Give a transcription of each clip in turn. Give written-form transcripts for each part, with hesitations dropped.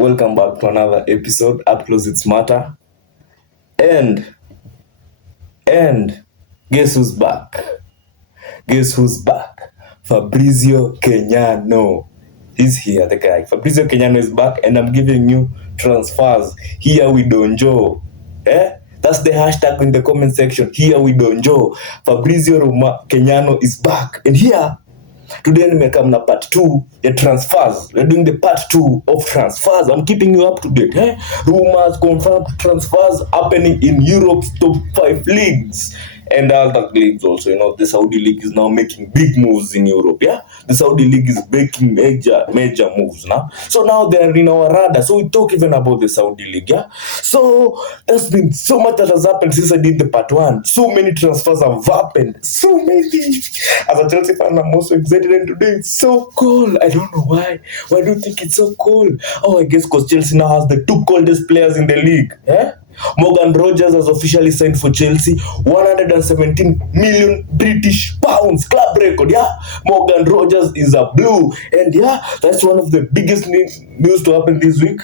Welcome back to another episode. Up close, it's matter. And and guess who's back? Guess who's back? Fabrizio Kenyano. He's here, the guy. Fabrizio Kenyano is back, and I'm giving you transfers. Here we don't Joe. That's the hashtag in the comment section. Here we don't Joe. Fabrizio Kenyano is back, and here today nimekam na part 2 ya transfers. We're doing the part 2 of transfers. I'm keeping you up to date. Rumors, confirmed transfers happening in Europe's top 5 leagues and other leagues also. The Saudi League is now making big moves in Europe. The Saudi League is making major moves now. So now they're in our radar. So we talk even about the Saudi League. So there's been so much that has happened since I did the part 1. So many transfers have happened. So many. As a Chelsea fan, I'm also excited, and today it's so cold. I don't know why. Why do you think it's so cold? I guess because Chelsea now has the 2 coldest players in the league. Morgan Rogers has officially signed for Chelsea, 117 million British pounds, club record. Morgan Rogers is a blue, and that's one of the biggest news to happen this week.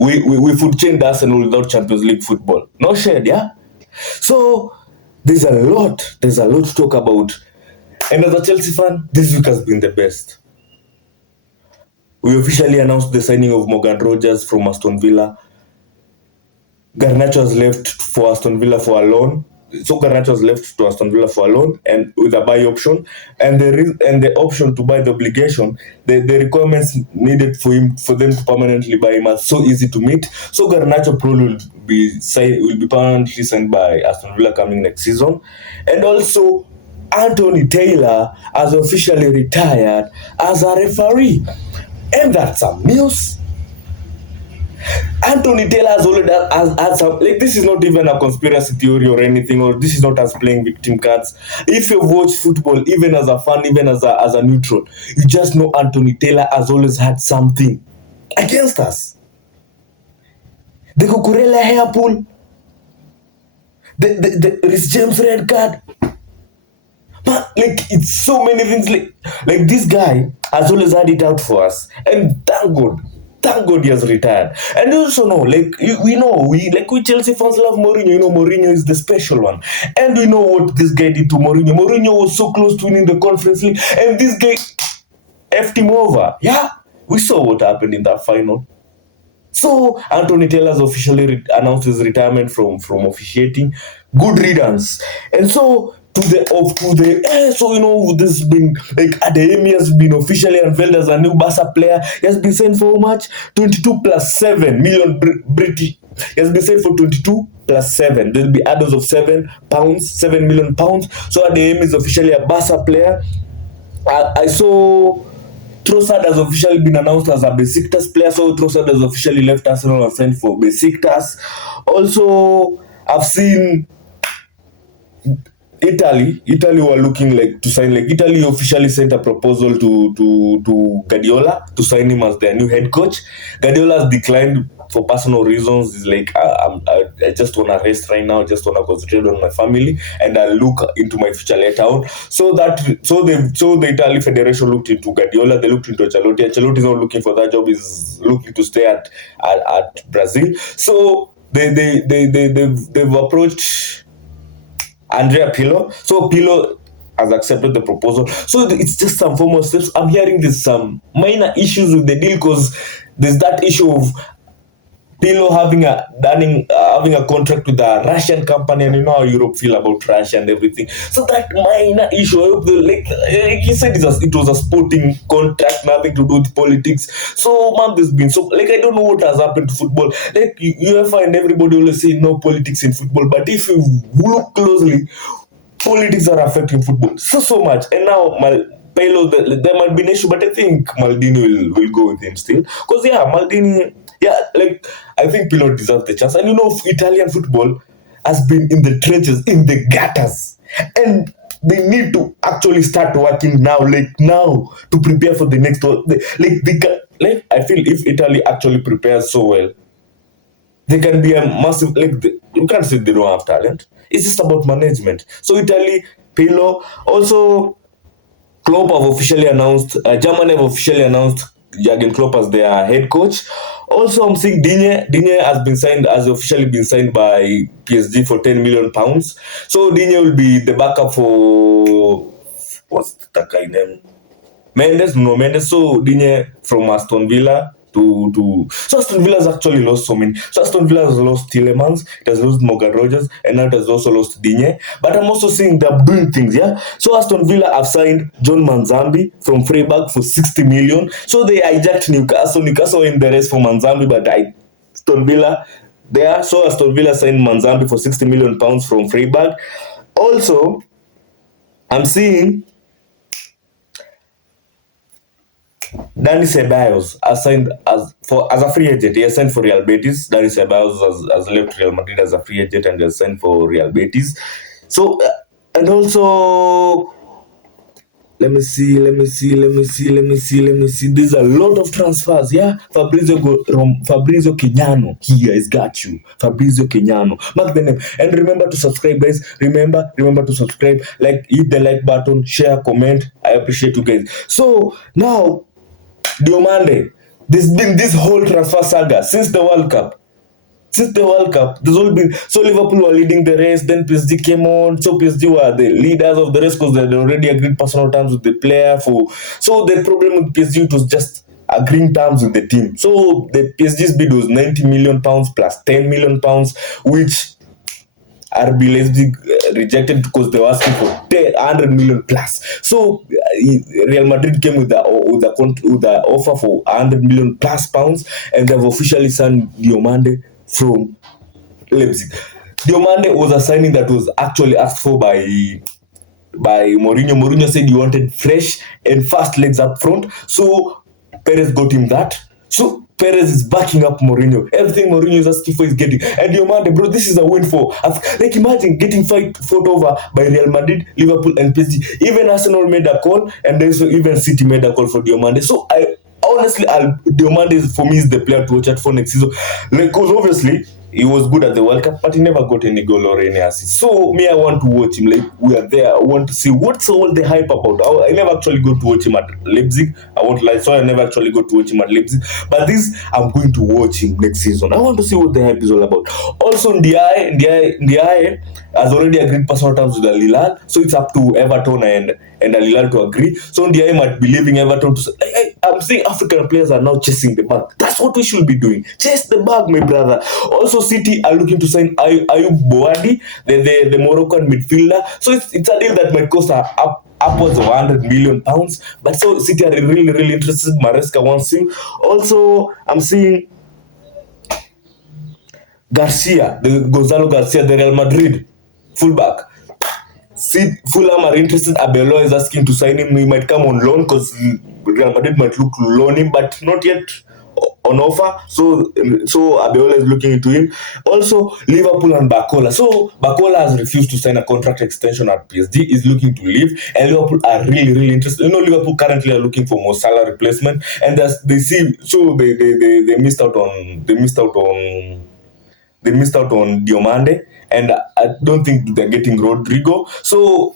We would change Arsenal without Champions League football. No shade. So there's a lot to talk about. And as a Chelsea fan, this week has been the best. We officially announced the signing of Morgan Rogers from Aston Villa. Garnacho has left for Aston Villa for a loan. So Garnacho has left to Aston Villa for a loan and with a buy option. And the option to buy the obligation, the requirements needed for them to permanently buy him are so easy to meet. So Garnacho probably will be permanently signed by Aston Villa coming next season. And also Anthony Taylor has officially retired as a referee. And that's some news. Anthony Taylor has already had some, this is not even a conspiracy theory or anything, or this is not us playing victim cards. If you've watched football, even as a fan, even as a neutral, you just know Anthony Taylor has always had something against us. The Cucurella hair pull, the Rhys James red card. But it's so many things. Like this guy has always had it out for us, and thank God he has retired. And you also know, we Chelsea fans love Mourinho. Mourinho is the special one. And we know what this guy did to Mourinho. Mourinho was so close to winning the Conference League, and this guy effed him over. We saw what happened in that final. So Anthony Taylor has officially announced his retirement from officiating. Good riddance. And so this been Adeyemi has been officially unveiled as a new Barca player. He has been signed for how much? 22 plus 7 million British. He has been signed for 22 plus 7. There will be adders of 7 million pounds. So Adeyemi is officially a Barca player. I saw Trossard has officially been announced as a Besiktas player. So Trossard has officially left Arsenal and signed for Besiktas. Also, I've seen Italy were looking to sign. Italy officially sent a proposal to Guardiola to sign him as their new head coach. Guardiola has declined for personal reasons. He's I just want to rest right now. Just want to concentrate on my family, and I'll look into my future later on. So the Italy Federation looked into Guardiola. They looked into Ancelotti. Ancelotti is not looking for that job. He's looking to stay at Brazil. So they've approached Andrea Pirlo. So Pirlo has accepted the proposal. So it's just some formal steps. I'm hearing there's some minor issues with the deal, because there's that issue of Pirlo having a contract with a Russian company, and you know how Europe feel about Russia and everything. So that minor issue, I hope he said it was a sporting contract, nothing to do with politics. So there's been I don't know what has happened to football. You find everybody always say no politics in football, but if you look closely, politics are affecting football so much. And now Pirlo, there might be an issue, but I think Maldini will go with him still, because Maldini. I think Pirlo deserves the chance. And Italian football has been in the trenches, in the gutters. And they need to actually start working now, to prepare for the next one. I feel if Italy actually prepares so well, they can be a massive, you can't say they don't have talent. It's just about management. So Italy, Pirlo, also Klopp have officially announced, Germany have officially announced Jurgen Klopp as their head coach. Also, I'm seeing Digne has officially been signed by PSG for 10 million pounds. So Digne will be the backup for what's the guy name? Mendes. So Digne from Aston Villa so Aston Villa has actually lost so many. So Aston Villa has lost Tielemans, it has lost Morgan Rogers, and now it has also lost Digne. But I'm also seeing them doing things, yeah. So Aston Villa have signed John Manzambi from Freiburg for 60 million. So they hijacked Newcastle. Newcastle in the race for Manzambi, but Aston Villa there. So Aston Villa signed Manzambi for 60 million pounds from Freiburg. Also, I'm seeing Dani Ceballos has signed as a free agent. He has signed for Real Betis. Dani Ceballos has left Real Madrid as a free agent and has signed for Real Betis. So and also let me see. There's a lot of transfers. Yeah, Fabrizio Kenyano. He has got you. Fabrizio Kenyano. Mark the name. And remember to subscribe, guys. Remember to subscribe. Like, hit the like button, share, comment. I appreciate you guys. So now, Diomande, there's been this whole transfer saga since the World Cup. There's all been so Liverpool were leading the race, then PSG came on. So PSG were the leaders of the race because they had already agreed personal terms with the player. So the problem with PSG was just agreeing terms with the team. So the PSG's bid was 90 million pounds plus 10 million pounds, which RB Leipzig rejected because they were asking for 100 million plus. So Real Madrid came with the offer for 100 million plus pounds, and they've officially signed Diomande from Leipzig. Diomande was a signing that was actually asked for by Mourinho. Mourinho said he wanted fresh and fast legs up front. So Perez got him that. So Perez is backing up Mourinho. Everything Mourinho is asking for is getting. And Diomande, bro, this is a win for. Like, imagine getting fought over by Real Madrid, Liverpool, and PSG. Even Arsenal made a call, and then so even City made a call for Diomande. So honestly, Diomande for me is the player to watch out for next season. Because obviously he was good at the World Cup, but he never got any goal or any assist. So me, I want to watch him. Like, we are there. I want to see what's all the hype about. I never actually go to watch him at Leipzig. I won't lie, so I never actually go to watch him at Leipzig. But this, I'm going to watch him next season. I want to see what the hype is all about. Also, Ndiaye has already agreed personal terms with Al Hilal, so it's up to Everton and Al Hilal to agree. So Ndiaye might be leaving Everton to. I'm saying African players are now chasing the bag. That's what we should be doing. Chase the bag, my brother. Also, City are looking to sign Ayub Boadi, the Moroccan midfielder. So it's a deal that might cost upwards of 100 million pounds. But so City are really, really interested. Maresca wants him. Also, I'm seeing Gonzalo Garcia, the Real Madrid fullback. Fulham are interested. Abello is asking to sign him. He might come on loan because Real Madrid might look to loan him, but not yet on offer. So Abiola is looking into him. Also, Liverpool and Bacola. So Bacola has refused to sign a contract extension at PSG. He's looking to leave, and Liverpool are really, really interested. Liverpool currently are looking for more Salah replacement, and they missed out on Diomande, and I don't think they're getting Rodrigo. So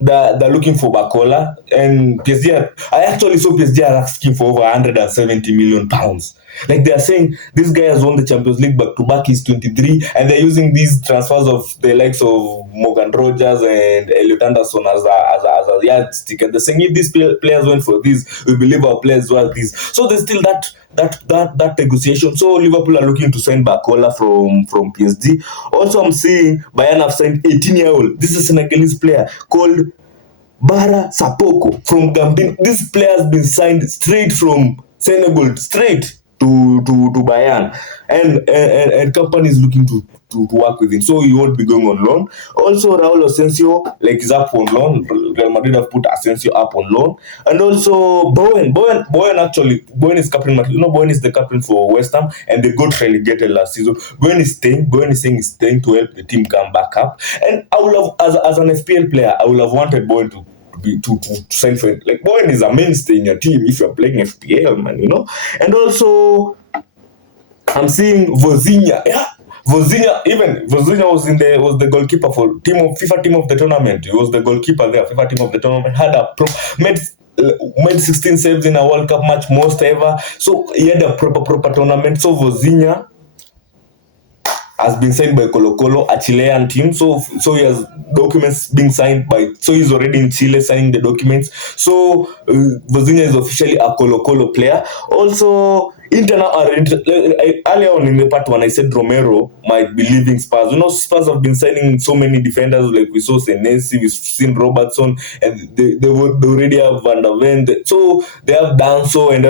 they're looking for Bacola, and PSG. I actually saw PSG are asking for over 170 million pounds. Like, they are saying this guy has won the Champions League back to back. He's 23, and they're using these transfers of the likes of Morgan Rogers and Elliot Anderson as a yardstick. And they're saying if these players went for this, we believe our players were this. So there's still that negotiation. So Liverpool are looking to sign Bacola from PSG. Also, I'm seeing Bayern have signed 18-year-old. This is a Senegalese player called Bara Sapoko from Gambia. This player has been signed straight from Senegal, straight to Bayern, and company is looking to work with him, so he won't be going on loan. Also, Raul Asensio is up on loan. Real Madrid have put Asensio up on loan, and also Bowen is captain. Bowen is the captain for West Ham, and they got relegated last season. Bowen is saying he's staying to help the team come back up. And I would have, as an FPL player, I would have wanted Bowen to sign for it. Like, Bowen is a mainstay in your team if you're playing FPL, man. And also, I'm seeing Vozinha. Yeah, Vozinha was the goalkeeper for FIFA team of the tournament. He was the goalkeeper there. FIFA team of the tournament had made made 16 saves in a World Cup match, most ever. So he had a proper tournament. So Vozinha has been signed by Colo Colo, a Chilean team. So he has documents being signed by. So he's already in Chile signing the documents. So Vozinha is officially a Colo Colo player. Also, Inter are earlier on in the part one, I said Romero might be leaving Spurs. Spurs have been signing so many defenders, like we saw Senesi, we've seen Robertson, and they already have Van der Ven. So they have Danso, and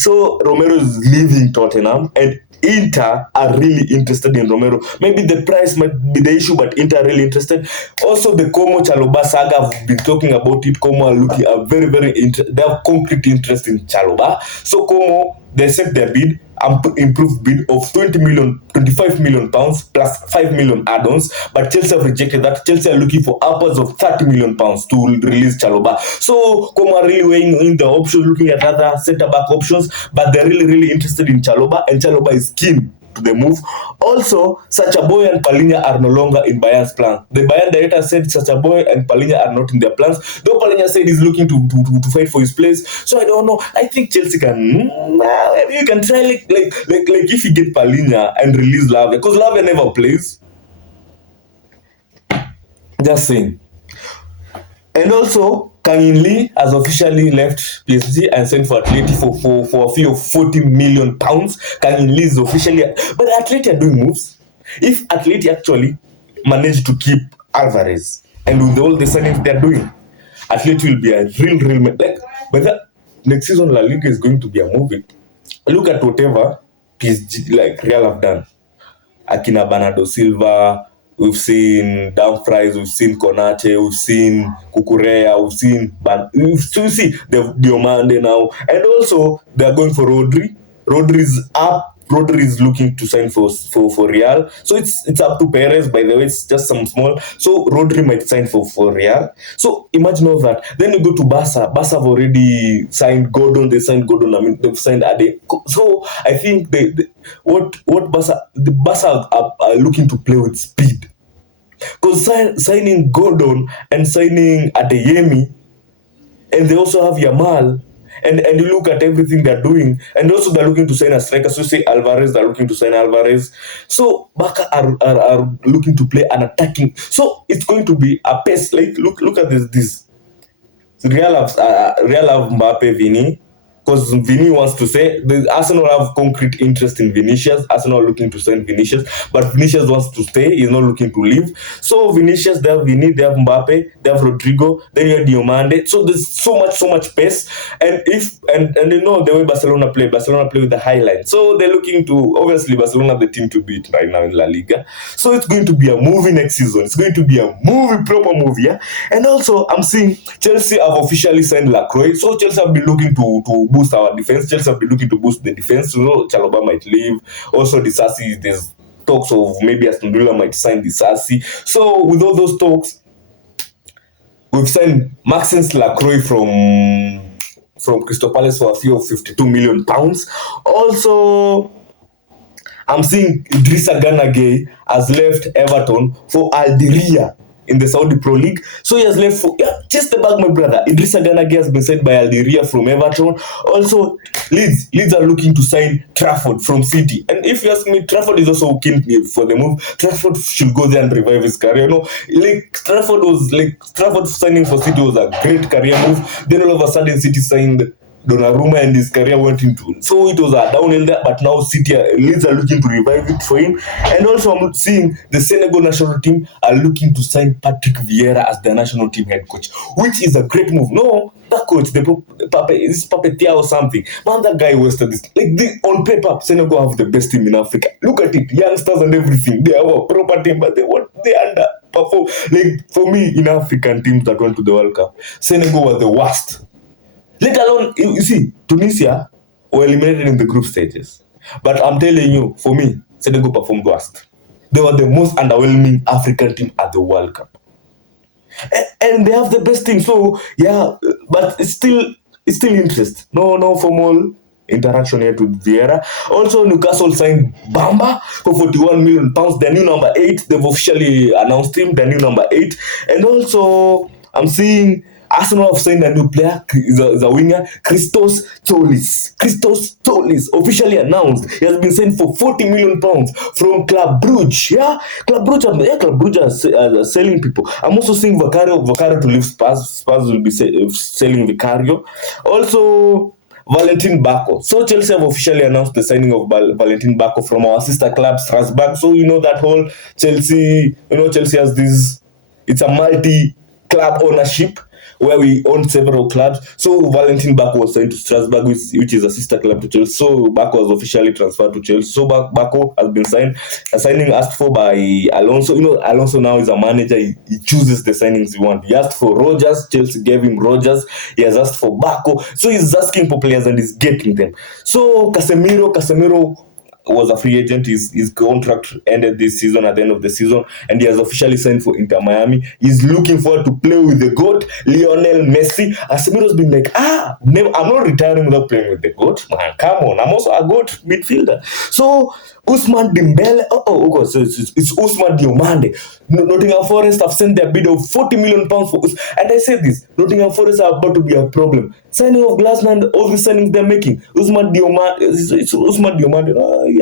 so Romero is leaving Tottenham, and Inter are really interested in Romero. Maybe the price might be the issue, but Inter are really interested. Also, the Como Chaloba saga, I've been talking about it. Como are very they have concrete interest in Chaloba. So Como, they set their bid, improved bid of 25 million pounds plus 5 million add-ons, but Chelsea have rejected that. Chelsea are looking for upwards of 30 million pounds to release Chaloba. So Como are really weighing in the options, looking at other centre-back options, but they're really interested in Chaloba, and Chaloba is keen to the move. Also, Sachaboy and Palhinha are no longer in Bayern's plan. The Bayern director said Sachaboy and Palhinha are not in their plans, though Palhinha said he's looking to fight for his place. So I don't know. I think Chelsea can, maybe you can try like if you get Palhinha and release Lave, because Lave never plays. Just saying. And also, Kang Lee has officially left PSG and signed for Atleti for a fee of 40 million pounds. Kang Lee is officially, but Atleti are doing moves. If Atleti actually manage to keep Alvarez, and with all the signings they're doing, Atleti will be a real like. But next season La Liga is going to be a movie. Look at whatever PSG like Real have done. Akina Bernardo Silva, we've seen Dumfries, we've seen Konate, we've seen Kukurea, we've seen see the Diomande now, and also they're going for Rodri. Rodri's up. Rodri is looking to sign for Real. So it's up to Perez, by the way, it's just some small. So Rodri might sign for Real. So imagine all that. Then you go to Barca. Barca have already signed Gordon. They signed Gordon. I mean, they've signed Ade. So I think what Barca are looking to play with speed. Because signing Gordon and signing Adeyemi, and they also have Yamal, and you look at everything they're doing, and also they're looking to sign a striker. So say Alvarez, they're looking to sign Alvarez. So Barca are looking to play an attacking. So it's going to be a pace. Like look at this. Real have Mbappe, Vini. Because Vini wants to say the Arsenal have concrete interest in Vinicius. Arsenal are looking to sign Vinicius, but Vinicius wants to stay. He's not looking to leave. So Vinicius, they have Vini, they have Mbappe, they have Rodrigo, then you have Diomande. So there's so much pace. And you know the way Barcelona play with the high line. So they're looking to, obviously Barcelona the team to beat right now in La Liga. So it's going to be a movie next season. It's going to be a movie, proper movie. Yeah? And also I'm seeing Chelsea have officially signed Lacroix. So Chelsea have been looking to boost our defense. Chelsea have been looking to boost the defense. Chalobah might leave. Also, Disasi, there's talks of maybe Aston Villa might sign Disasi. So, with all those talks, we've signed Maxence Lacroix from Crystal Palace for a fee of 52 million pounds. Also, I'm seeing Idrissa Gana Gueye has left Everton for Algeria in the Saudi Pro League. So he has left for, just the bag, my brother. Idrissa Gana Gueye has been signed by Algeria from Everton. Also, Leeds are looking to sign Trafford from City. And if you ask me, Trafford is also keen for the move. Trafford should go there and revive his career. Trafford signing for City was a great career move. Then all of a sudden, City signed Donnarumma and his career went into. So it was a downhill there, but now Leeds are looking to revive it for him. And also I'm seeing the Senegal national team are looking to sign Patrick Vieira as their national team head coach, which is a great move. No, that coach, is Papetia or something. Man, that guy wasted this. On paper, Senegal have the best team in Africa. Look at it, youngsters and everything. They have a proper team, but they underperform. For me, in African teams that went to the World Cup, Senegal were the worst. Let alone, you see, Tunisia were eliminated in the group stages. But I'm telling you, for me, Senegal performed worst. They were the most underwhelming African team at the World Cup. And they have the best team. So, yeah, but it's still interest. No formal interaction yet with Vieira. Also, Newcastle signed Bamba for 41 million pounds. Their new number 8. They've officially announced him, their new number 8. And also, I'm seeing Arsenal have signed a new player, is a winger, Christos Cholis, officially announced. He has been signed for 40 million pounds from Club Brugge. Yeah, Club Brugge are selling people. I'm also seeing Vicario to leave Spurs. Spurs will be selling Vicario. Also, Valentin Bako. So Chelsea have officially announced the signing of Valentin Bako from our sister club Strasbourg. So you know that whole Chelsea, Chelsea has this, it's a multi-club ownership where we own several clubs. So Valentin Bako was signed to Strasbourg, which is a sister club to Chelsea. So Bako was officially transferred to Chelsea. So Bako has been signed. A signing asked for by Alonso. Alonso now is a manager. He chooses the signings he wants. He asked for Rogers. Chelsea gave him Rogers. He has asked for Bako. So he's asking for players and he's getting them. So Casemiro was a free agent. His contract ended this season at the end of the season, and he has officially signed for Inter Miami. He's looking forward to play with the GOAT, Lionel Messi. Casemiro's been like, I'm not retiring without playing with the GOAT. Man, come on, I'm also a GOAT midfielder. So Ousmane Dembele, so it's Ousmane Diomande. Nottingham Forest have sent their bid of 40 million pounds for us. And I said this, Nottingham Forest are about to be a problem. Signing of Glasner and all the signings they're making. Ousmane Diomande, it's Ousmane Diomande.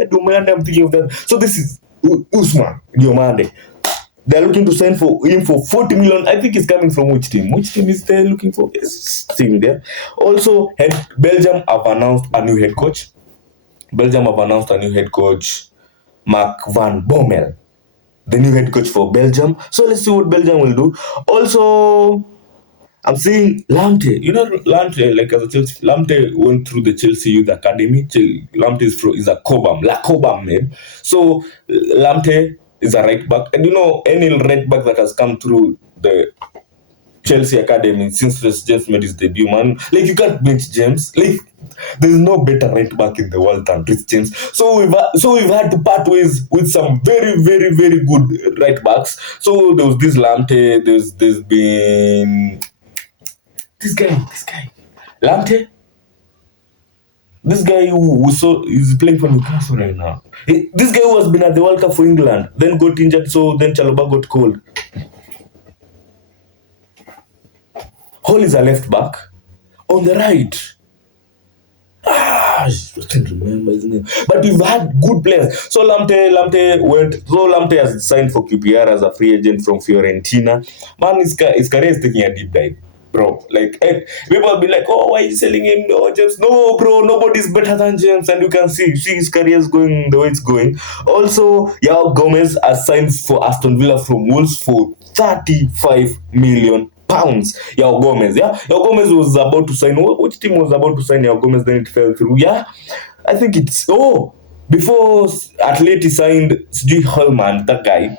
Diomande, I'm thinking of that. So this is Ousmane Diomande. They're looking to sign for him for 40 million. I think he's coming from which team? Which team is they looking for? This team there. Also, Belgium have announced a new head coach. Mark van Bommel, the new head coach for Belgium. So let's see what Belgium will do. Also, I'm seeing Lamptey. Lamptey, like as a Chelsea, Lamptey went through the Chelsea Youth Academy. Lamptey is a Cobham man. So Lamptey is a right back, and any right back that has come through the Chelsea Academy since James made his debut, man. Like, you can't beat James. Like, there's no better right back in the world than Rhys James. So we've had to part ways with some very, very, very good right backs. So there was this Lamptey. There's been this guy Lamptey. This guy who is playing for Newcastle right now. This guy who has been at the World Cup for England, then got injured, so then Chalobah got cold. Hall is a left back. On the right, I can't remember his name. But we've had good players. So Lamptey has signed for QPR as a free agent from Fiorentina. Man, his career is taking a deep dive, bro. Like, people will be like, oh, why are you selling him? No, James. No, bro, nobody's better than James. And you can see his career is going the way it's going. Also, Yao Gomez has signed for Aston Villa from Wolves for 35 million pounds. Yao Gomez was about to sign. Which team was about to sign Yao Gomez? Then it fell through. Yeah, I think it's before Atleti signed Sijui Hallman, that guy.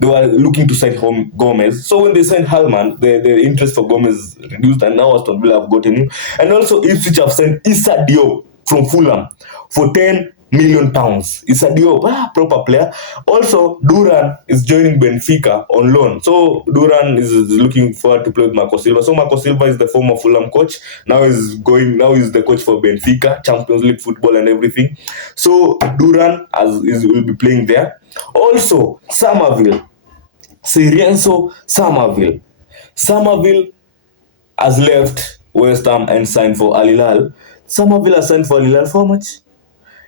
They were looking to sign Gomez. So when they signed Hallman, the interest for Gomez reduced, and now Aston Villa have gotten him. And also Ipswich have signed Issa Diop from Fulham for 10 million pounds. Issa Diop, proper player. Also, Duran is joining Benfica on loan. So Duran is looking forward to play with Marco Silva. So Marco Silva is the former Fulham coach. Now he's the coach for Benfica, Champions League football and everything. So Duran will be playing there. Also, Cyrienzo Samavel has left West Ham and signed for Al Hilal. Samavel has signed for Al Hilal for how much?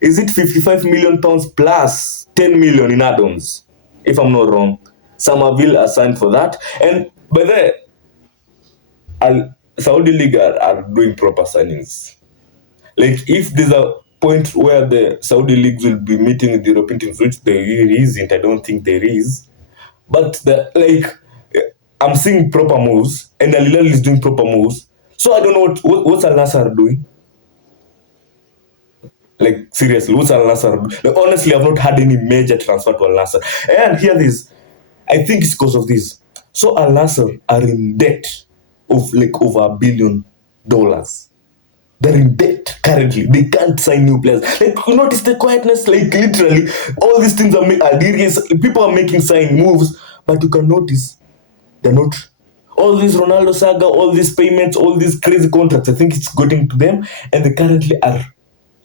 Is it 55 million pounds plus 10 million in add-ons? If I'm not wrong. Samavel has signed for that. And by the way, Saudi League are doing proper signings. Like, if there's a point where the Saudi leagues will be meeting with the European teams, which there isn't, I don't think there is. But I'm seeing proper moves, and Al Hilal is doing proper moves. So I don't know what's Al Nassr doing. Like, seriously, what's Al Nassr doing? Like, honestly, I've not had any major transfer to Al Nassr. And hear this, I think it's because of this. So Al Nassr are in debt of like over $1 billion. They're in debt currently. They can't sign new players. Like, you notice the quietness? Like, literally, all these things are people are making sign moves, but you can notice they're not. All this Ronaldo saga, all these payments, all these crazy contracts, I think it's getting to them, and they currently are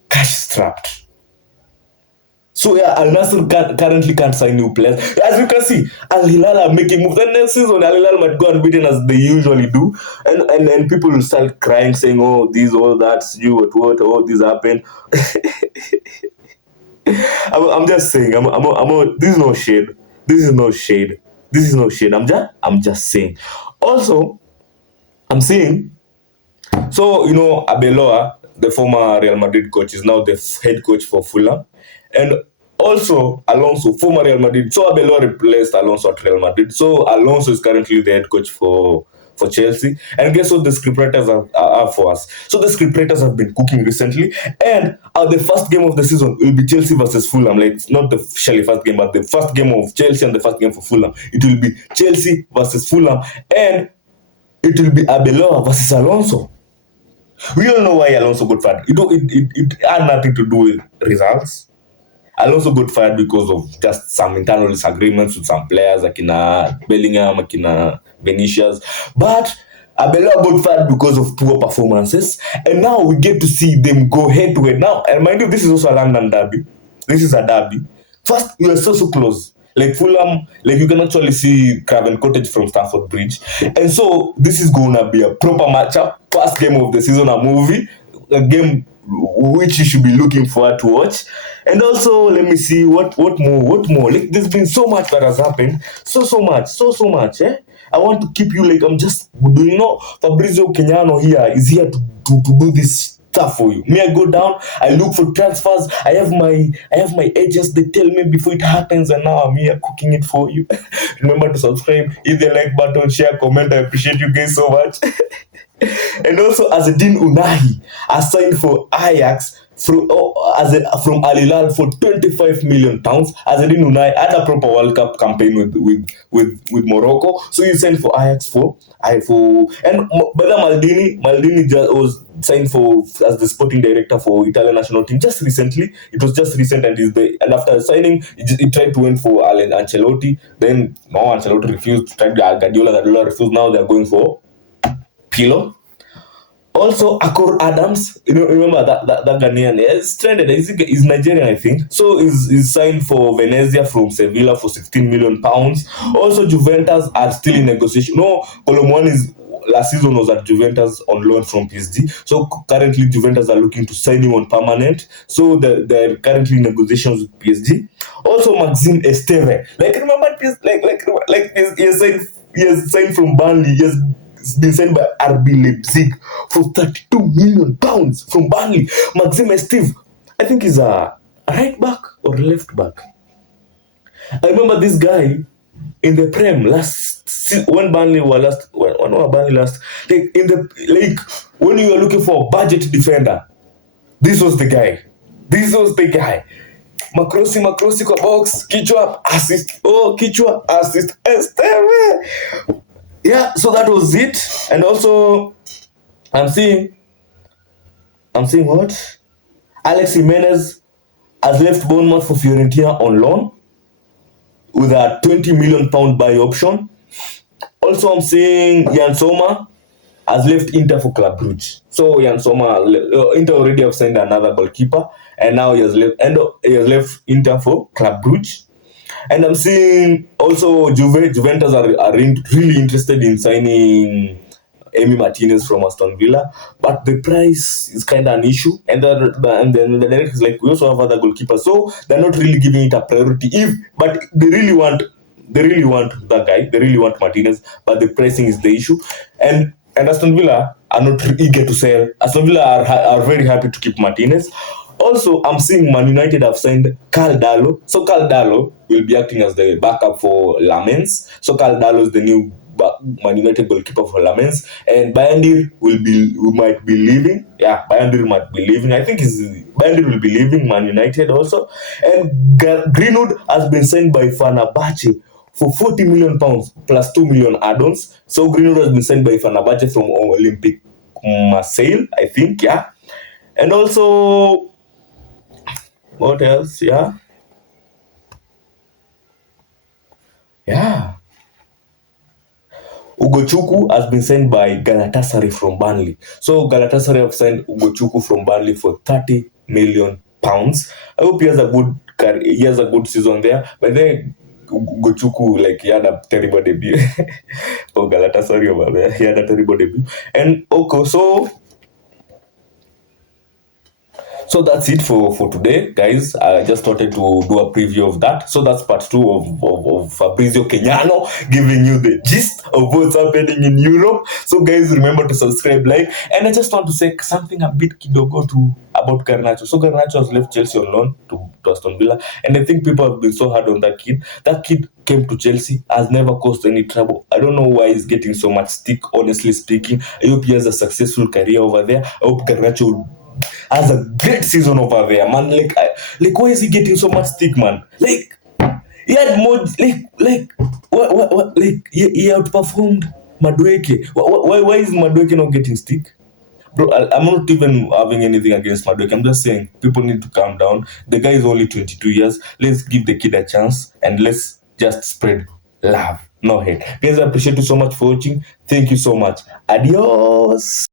cash strapped. So yeah, Al Nassr currently can't sign new players. As you can see, Al Hilal are making moves. And next season, Al Hilal might go unbeaten as they usually do, and people will start crying, saying, "Oh, this, all that, you what, oh, this happened." I'm just saying. This is no shade. This is no shade. This is no shade. I'm just saying. Also, I'm saying. So, Abeloa, the former Real Madrid coach, is now the head coach for Fulham. And also, Alonso, former Real Madrid. So, Abeloa replaced Alonso at Real Madrid. So, Alonso is currently the head coach for Chelsea. And guess what the scriptwriters are for us? So, the scriptwriters have been cooking recently. And the first game of the season will be Chelsea versus Fulham. Like, it's not the officially first game, but the first game of Chelsea and the first game for Fulham. It will be Chelsea versus Fulham. And it will be Abeloa versus Alonso. We all know why Alonso got fired. It had nothing to do with results. Alonso got fired because of just some internal disagreements with some players, like Bellingham, like Vinicius. But Abela got fired because of poor performances. And now we get to see them go head to head. Now, and mind you, this is also a London derby. This is a derby. First, you are so close. Like Fulham, like you can actually see Craven Cottage from Stamford Bridge. And so this is going to be a proper matchup. First game of the season, a movie. A game which you should be looking forward to watch. And also, let me see what more. Like, there's been so much that has happened. So much. I want to keep you like I'm just Fabrizio Kenyano is here to do this stuff for you. Me, I go down, I look for transfers. I have my agents, they tell me before it happens, and now I'm here cooking it for you. Remember to subscribe, hit the like button, share, comment. I appreciate you guys so much. And also, Azedine Unahi has signed for Ajax from Al Hilal for £25 million. Azedine Unahi had a proper World Cup campaign with Morocco, so he signed for Ajax and Bada Maldini just was signed for as the sporting director for Italian national team just recently. It was just recent, and after signing, he tried to win for Ancelotti. Then no, Ancelotti refused. Tried Guardiola refused. Now they're going for Pirlo. Also, Akor Adams, remember that Ghanaian? Yeah, he's trended. He's Nigerian, I think. So he's signed for Venezia from Sevilla for £16 million. Also, Juventus are still in negotiation. No, Colomwani last season was at Juventus on loan from PSG. So currently, Juventus are looking to sign him on permanent. So they're currently in negotiations with PSG. Also, Maxime Esteve, remember, he has signed from Burnley. He's been signed by RB Leipzig for £32 million from Burnley. Maxime Esteve, I think he's a right back or left back. I remember this guy in the Prem when Burnley were last. When Burnley last, when you were looking for a budget defender, this was the guy. Macrosi kwa box, kichwa assist. Oh, kichwa assist. Esteve. Yeah, so that was it. And also, I'm seeing what? Alex Jimenez has left Bournemouth for Fiorentina on loan with a £20 million buy option. Also, I'm seeing Jan Sommer has left Inter for Club Brugge. So Jan Sommer, Inter already have signed another goalkeeper, and now he has left Inter for Club Brugge. And I'm seeing also Juventus are really interested in signing Emi Martinez from Aston Villa, but the price is kind of an issue. And then the director is like, we also have other goalkeepers, so they're not really giving it a priority. But they really want that guy. They really want Martinez, but the pricing is the issue. And Aston Villa are not eager to sell. Aston Villa are very happy to keep Martinez. Also, I'm seeing Man United have signed Carl Dallo. So Carl Dallo will be acting as the backup for Lamens. So Carl Dallo is the new Man United goalkeeper for Lamens. And Bayandir might be leaving. Yeah, Bayandir might be leaving. I think Bayandir will be leaving Man United also. And Greenwood has been signed by Fenerbahce for £40 million plus £2 million add-ons. So Greenwood has been signed by Fenerbahce from Olympique Marseille, I think. Yeah. And also, what else? Yeah. Ugochukwu has been signed by Galatasaray from Burnley. So Galatasaray have signed Ugochukwu from Burnley for £30 million. pounds. I hope he has a good career, he has a good season there. But then Gochuku, like, he had a terrible debut. Oh, Galata, sorry about that. He had a terrible debut. And okay, so that's it for today, guys. I just wanted to do a preview of that. So that's part 2 of Fabrizio Kenyano giving you the gist of what's happening in Europe. So guys, remember to subscribe, like, and I just want to say something a bit kidogo about Garnacho. So Garnacho has left Chelsea on loan to Aston Villa, and I think people have been so hard on that kid. That kid came to Chelsea, has never caused any trouble. I don't know why he's getting so much stick, honestly speaking. I hope he has a successful career over there. I hope Garnacho has a great season over there, man. Like, why is he getting so much stick, man? Like, he had more, like, he outperformed Madueke. Why is Madueke not getting stick? Bro, I'm not even having anything against Madueke. I'm just saying people need to calm down. The guy is only 22 years. Let's give the kid a chance and let's just spread love, no hate. Guys, I appreciate you so much for watching. Thank you so much. Adios.